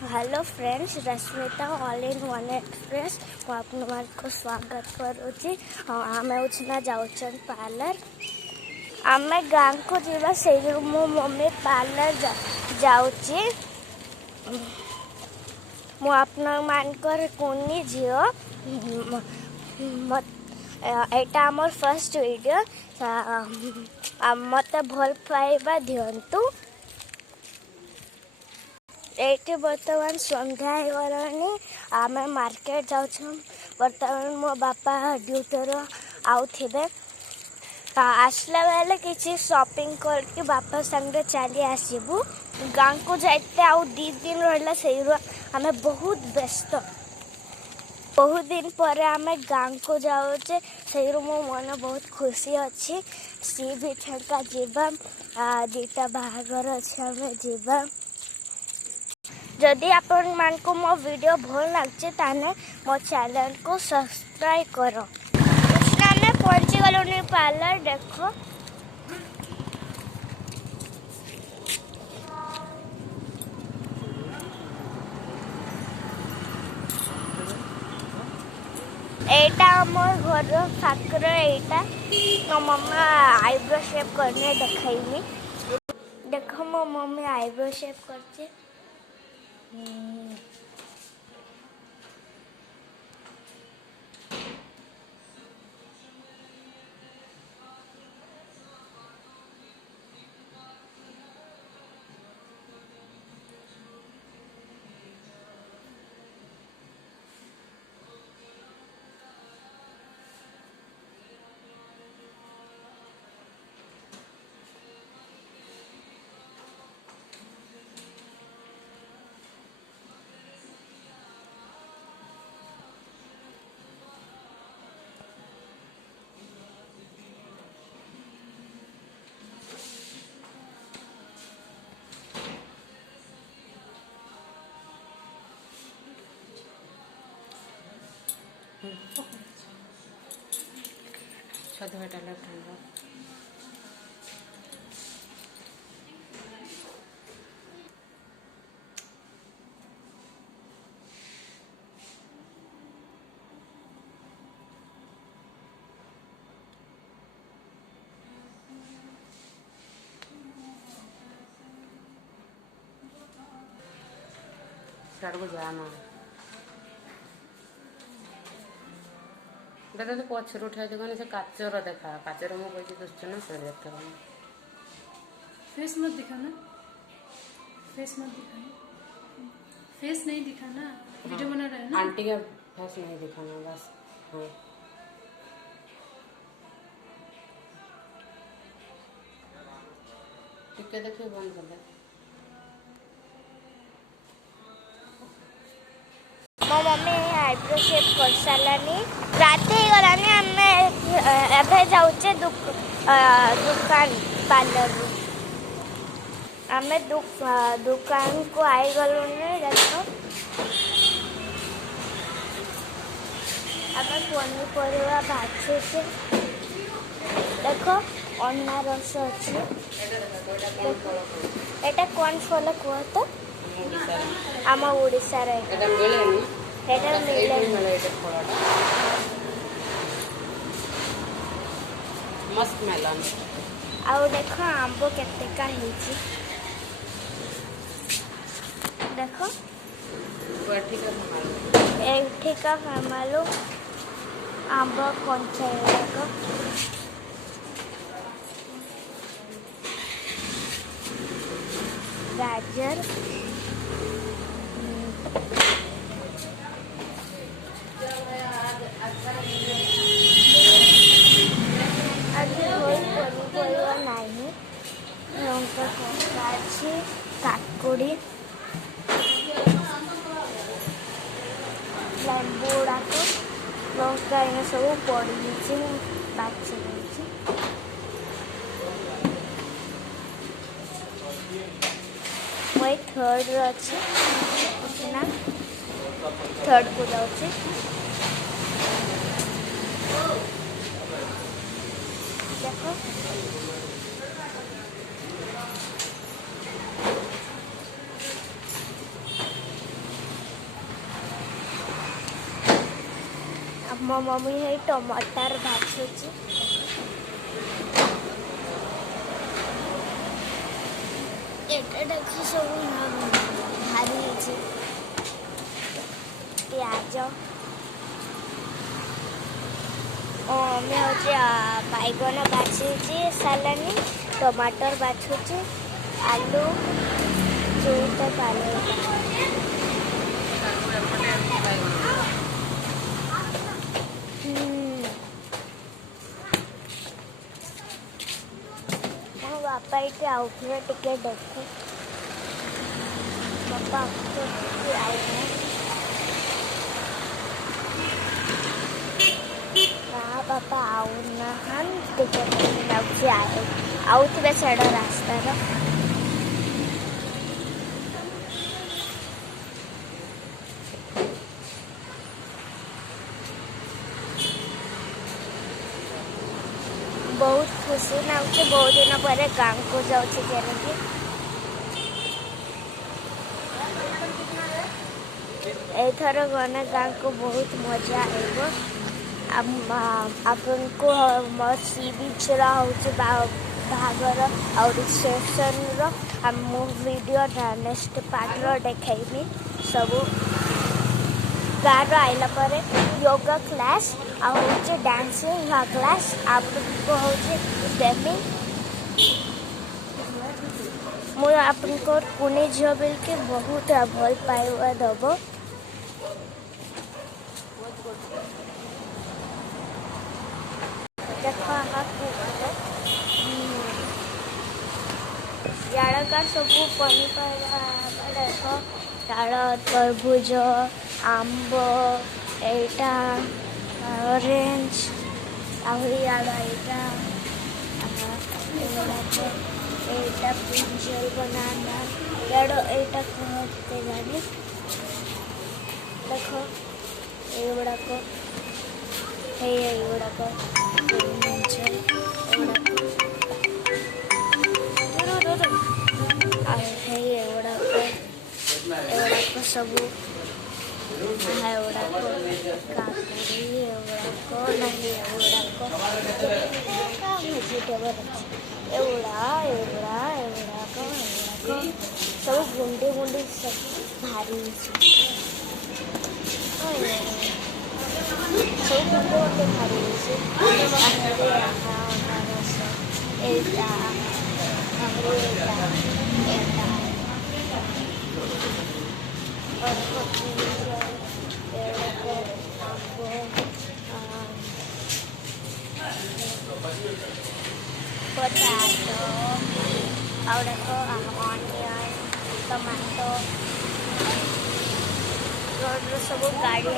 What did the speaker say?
Hello friends, Rashmita all in one express को आपको स्वागत करुच्ची। आम उछना जाऊन पार्लर आम गाँ को जीवा से मो मम्मी पार्लर जाऊँगी। मु आपनकर कुनी झील एटा आमर फर्स्ट वीडियो मत भल पाइबा दिंतु। ये बर्तमान संध्या हो आम मार्केट जाऊँ। बर्तमान मो बापा ड्यूटर आउे आसला बेले किसी शॉपिंग करके बापा संगे चली आसबू। गाँ को जाते आउ 2 दिन रहा से आम बहुत व्यस्त। बहुत दिन पर आम गाँ को जाऊे से मो मन बहुत खुशी अच्छी। सी बीच का जीवा 2टा बाहागर अच्छे आम जीवा। जदि आपण मानको मो वीडियो भल लगे ताने मो चैनल को सब्सक्राइब करो। में पहुंची गलुनी पार्लर देखो। एटा आमर घर पाखर एटा मो मम्मा आईब्रो शेप करने देखाइमी। देखो मो मम्मी आईब्रो शेप करछे। को जाना तो पचर उठा देखा से काचर देखा काचर मो कही दुश्चन ना से देखा फेस मत दिखाना, फेस मत दिखाना, फेस नहीं दिखाना। वीडियो बना रहा है ना। आंटी का फेस नहीं दिखाना बस। हाँ टिके देखिए बंद कर दे। मो मम्मी आईब्रो शेप कर सारानी। रात ही गलानी आम एवं जाऊे दुकान पार्लर आम दुकान को आई गलु। देखो आम पनीपरिया भाजुचे। देखो अनारस अच्छे। एटा कौन फल कह तो आम ओडिशा मस्त मेलन आउ देखो आंब केतेका हेची। देखो एठी का फैमालू आंब कंचा देखो। गाजर काकुड़ी लेंबू गुड़ाक लंका इन सब पड़ी बाछी वही थर्ड अच्छे ना थर्ड को जाऊँ। देखो मो मम्मी है टमाटर भाजुची এটা দেখি ସବୁ ଭାରି ହେଇଛି ପିଆଜ ଆମେ ହେଉଛି ବାଇଗଣ ବାଛିଛି ସାଲାନି ଟମାଟର ବାଛୁଛି ଆଲୁ ଯୋଉଟା ପାଲେ ମୋ ବାପା ଏଠି ଆଉଥିବେ ଟିକେ ଦେଖେ ବାପା ଆଉଥିବେ ବାପା ଆଉନାହାନ୍ତି ଟିକେ ଆଉଥିବେ ସେଆଡ଼ ରାସ୍ତାର बहुत खुशी लाଗୁଛି बहुत दिन पर गाँव को जाऊँ केनकि एथर गने गाँव को बहुत मजा आएगा आपन को मो सी बीच बागर और स्टेशन रो वीडियो नेक्स्ट पार्ट रो देखेबी सब गाँव आइला पर योगा क्लास आ डांसिंग क्लास आपको हूँ देवी मुझे आपको कुनी झील बिल्के बहुत भल पाइबा दब देख याड़का सब पनीपरिया देख ताड़ तरबुज आंब एटा ऑरेंज आड़ा एटा पिंजल बनाना याड़ो एटा कहते जानी देख एगुड़ाक एगुड़ाक पिंजल एगुड़ाक सब एगुड़ाक काकुड़ी एगुड़ाक नहीं एगुड़ाक भेजिटेबल एगुड़ा एगुड़ा एगुड़ाक एगुड़ाक सब गुंडी गुंडी सब भारी सब गुंडे गुंडे भारी एटा potato, onion, tomato, सब गाड़ी